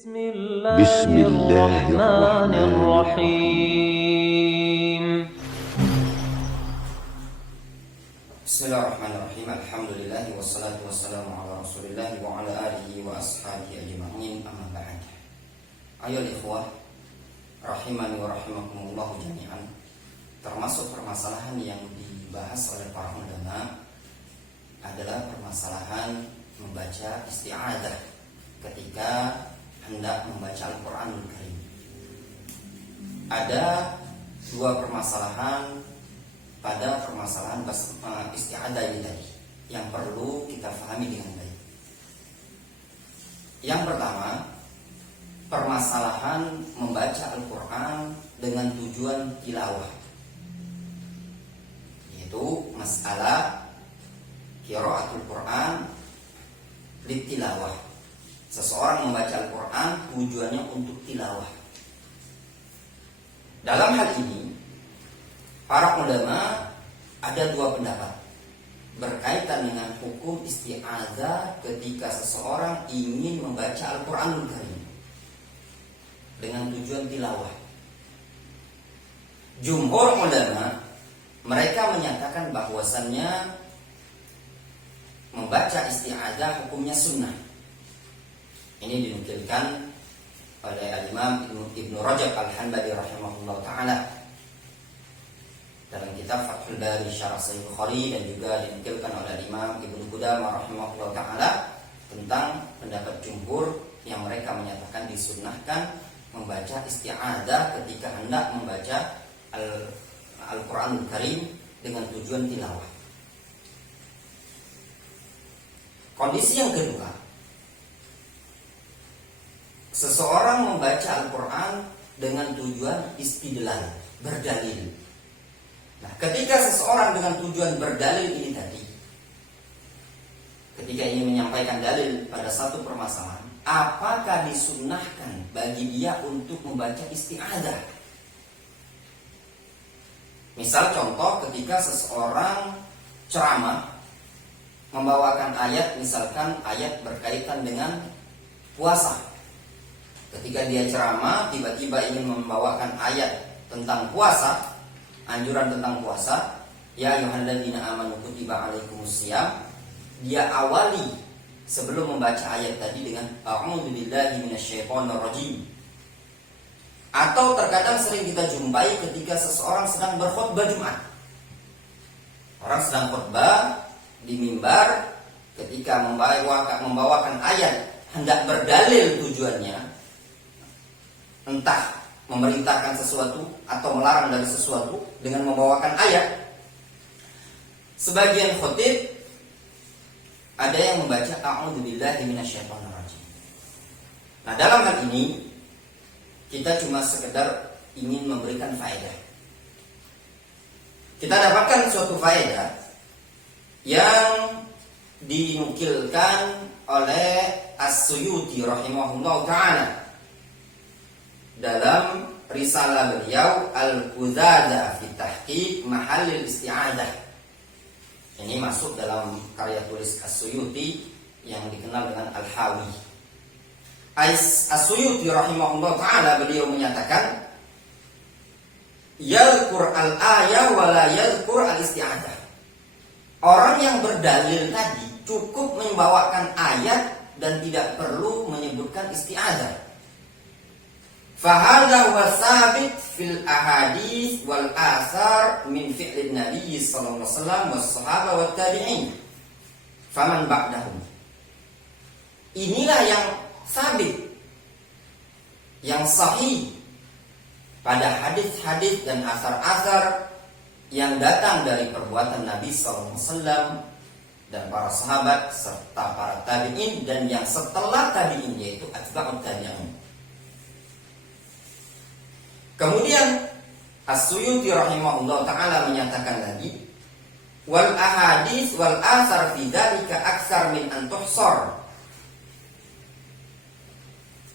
بسم الله الرحمن الرحيم. بسم الله الرحمن الرحيم. الحمد لله والصلاة والسلام على رسول الله وعلى آله وأصحابه أجمعين. أما بعد. Ayo ikhwah, rahimani wa rahimakumullah jami'an. Termasuk permasalahan yang dibahas oleh para ulama adalah permasalahan membaca isti'adzah ketika hendak membaca Al-Quranul Karim. Ada dua permasalahan pada permasalahan isti'adzah ini tadi yang perlu kita pahami dengan baik. Yang pertama, permasalahan membaca Al-Quran dengan tujuan tilawah, yaitu masalah qiraatul Quran litilawah. Seseorang membaca Al-Quran tujuannya untuk tilawah. Dalam hal ini para ulama ada dua pendapat berkaitan dengan hukum isti'adzah ketika seseorang ingin membaca Al-Quranul Karim dengan tujuan tilawah. Jumhur ulama mereka menyatakan bahwasannya membaca isti'adzah hukumnya sunnah. Ini dinukilkan oleh Al-Imam Ibnu Rajab Al-Hanbali rahimahullah ta'ala dalam kitab Fathul Bari Syarah Sahih Bukhari, dan juga dinukilkan oleh Imam Ibnu Qudamah rahimahullah ta'ala tentang pendapat jumhur yang mereka menyatakan disunnahkan membaca isti'adzah ketika hendak membaca Al-Quranul Karim dengan tujuan tilawah. Kondisi yang kedua, seseorang membaca Al-Quran dengan tujuan istidlal, berdalil. Nah, ketika seseorang dengan tujuan berdalil ini tadi, ketika ingin menyampaikan dalil pada satu permasalahan, apakah disunnahkan bagi dia untuk membaca isti'adzah? Misal contoh, ketika seseorang ceramah membawakan ayat, misalkan ayat berkaitan dengan puasa. Ketika dia ceramah tiba-tiba ingin membawakan ayat tentang puasa, anjuran tentang puasa, ya ayyuhalladzina amanu kutiba alaikumusiyam, dia awali sebelum membaca ayat tadi dengan a'udzubillahi minasyaitonirrajim. Atau terkadang sering kita jumpai ketika seseorang sedang berkhutbah Jumat. Orang sedang khutbah di mimbar, ketika membawakan ayat hendak berdalil tujuannya, entah memerintahkan sesuatu atau melarang dari sesuatu dengan membawakan ayat. Sebagian khutib ada yang membaca a'udzubillahi minasyaitonirrajim. Nah, dalam hal ini kita cuma sekedar ingin memberikan faedah. Kita dapatkan suatu faedah yang dinukilkan oleh As-Suyuti rahimahullah ta'ala dalam risalah beliau Al-Qudzadah fi Tahqiq Mahallil Isti'adzah. Ini masuk dalam karya tulis As-Suyuti yang dikenal dengan Al-Hawi. As-Suyuti rahimahullah ta'ala beliau menyatakan yadhkur al-ayah wa la yadhkur al-isti'adzah. Orang yang berdalil tadi cukup membawakan ayat dan tidak perlu menyebutkan isti'adzah. Fahadha huwa sabit fil ahadits wal athar min fi'lin nabiy sallallahu alaihi wasallam was sahabah wat tabi'in faman ba'dahum. Inilah yang sabit, yang sahih pada hadis-hadis dan asar-asar yang datang dari perbuatan Nabi sallallahu alaihi wasallam dan para sahabat serta para tabi'in dan yang setelah tabi'in, yaitu atba'ut tabi'in. Kemudian As-Suyuti rahimahullah ta'ala menyatakan lagi, wal ahadits wal athar fi dzalika aktsar min an tuhsar.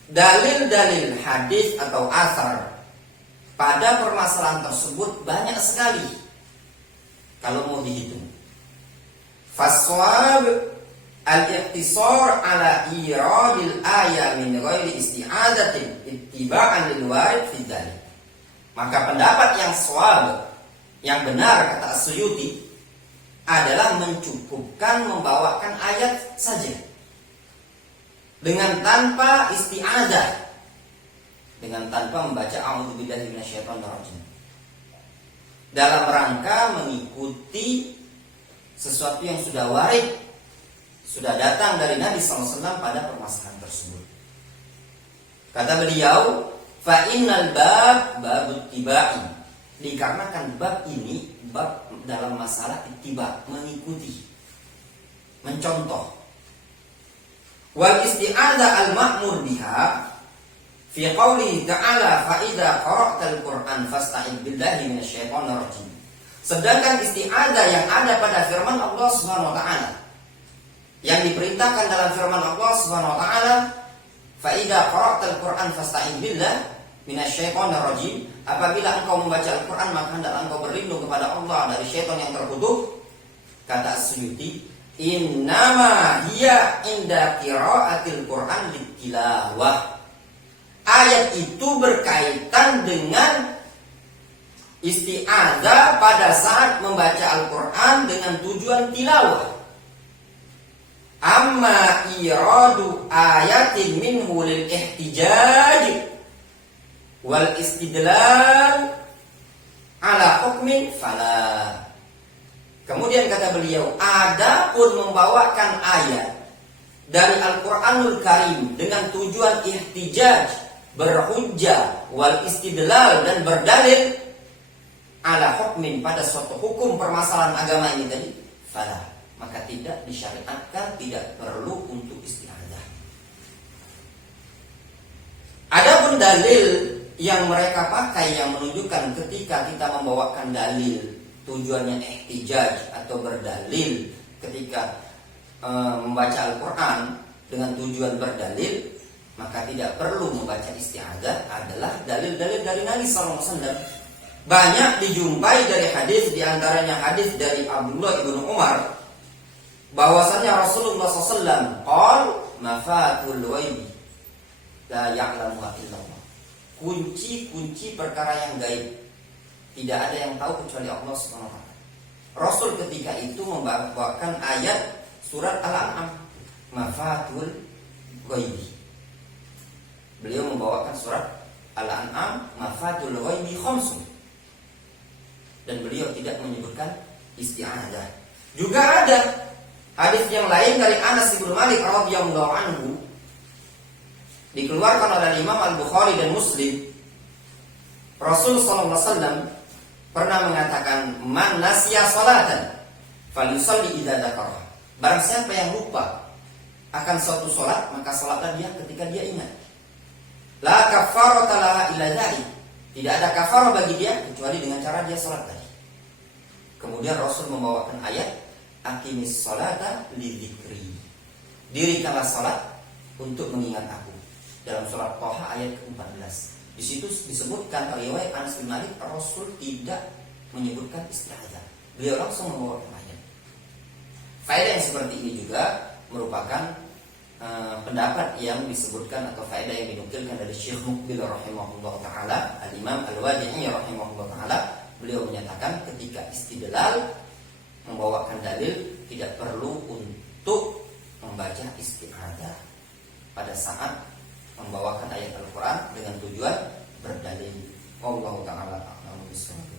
Dalil-dalil hadis atau asar pada permasalahan tersebut banyak sekali kalau mau dihitung. Faswab al-iqtisar ala iradil ayat min ghairi isti'adatin ittiba'an lil warid fi dzalik. Maka pendapat yang shawab, yang benar kata As-Suyuti adalah mencukupkan membawakan ayat saja dengan tanpa isti'adah, dengan tanpa membaca a'udzubillahi minasyaitonirrajim, dalam rangka mengikuti sesuatu yang sudah warid, sudah datang dari Nabi SAW pada permasalahan tersebut. Kata beliau, fa innal bab babut tibai, dikarenakan bab ini bab dalam masalah ittiba, mengikuti, mencontoh. Wal isti'adzah al-ma'mur biha fi qawli ta'ala fa idza qara'tal Qur'an fasta'id billahi minasyaitonir rajim. Sedangkan isti'adzah yang ada pada firman Allah Subhanahu wa taala, yang diperintahkan dalam firman Allah Subhanahu wa taala, fa idza qara'tal Qur'an fasta'id billahi minasyaitonir rajim, apabila engkau membaca Al-Quran maka hendaklah engkau berlindung kepada Allah dari syaitan yang terkutuk. Kata As-Suyuti, innama hiya inda qiraatil Quran litilawah. Ayat itu berkaitan dengan isti'adzah pada saat membaca Al-Quran dengan tujuan tilawah. Amma iradu ayatin minhu lil ihtijaj wal istidlal ala hukmin fala. Kemudian kata beliau, adapun membawakan ayat dari Al-Quranul Karim dengan tujuan ihtijaj, berhujjah, wal istidlal, dan berdalil ala hukmin, pada suatu hukum permasalahan agama ini tadi, fala, maka tidak disyariatkan, tidak perlu untuk isti'adzah. Adapun dalil yang mereka pakai yang menunjukkan ketika kita membawakan dalil tujuannya ihtijaj atau berdalil, ketika membaca Al-Quran dengan tujuan berdalil maka tidak perlu membaca isti'adzah, adalah dalil-dalil dari Nabi SAW. Banyak dijumpai dari hadis, diantaranya hadis dari Abdullah ibnu Umar, bahwasanya Rasulullah SAW qol mafatul ghaibi la ya'lamuha illallah. Kunci-kunci perkara yang gaib tidak ada yang tahu kecuali Allah Subhanahu wa taala. Rasul ketika itu membawakan ayat surat Al-An'am, mafatul ghaibi. Beliau membawakan surat Al-An'am, mafatul ghaibi khamsun. Dan beliau tidak menyebutkan isti'adzah. Juga ada hadis yang lain dari Anas bin Malik radhiyallahu anhu, dikeluarkan oleh Imam Al-Bukhari dan Muslim. Rasul sallallahu alaihi wasallam pernah mengatakan, man nasiya salatan falyusalli idza dzakara. Barang siapa yang lupa akan suatu salat, maka salatlah dia ketika dia ingat. La kafarata laha illa dzalik. Tidak ada kafarah bagi dia kecuali dengan cara dia salat tadi. Kemudian Rasul membawakan ayat aqimis salata lidzikri. Dirikanlah salat untuk mengingat aku. Dalam surat Thaha ayat ke-14. Di situ disebutkan riwayat Anas bin Malik, Rasul tidak menyebutkan isti'adzah. Beliau langsung membawakan ayat. Faedah yang seperti ini juga merupakan pendapat yang disebutkan atau faedah yang dinukilkan dari Syekh Muqbil rahimahullah taala, Al-Imam Al-Wadi'i rahimahullah taala. Beliau menyatakan ketika istidlal, membawakan dalil, tidak perlu untuk membaca isti'adzah pada saat membawakan ayat Al-Quran dengan tujuan berdalil. Wallahu ta'ala a'lam bishawab.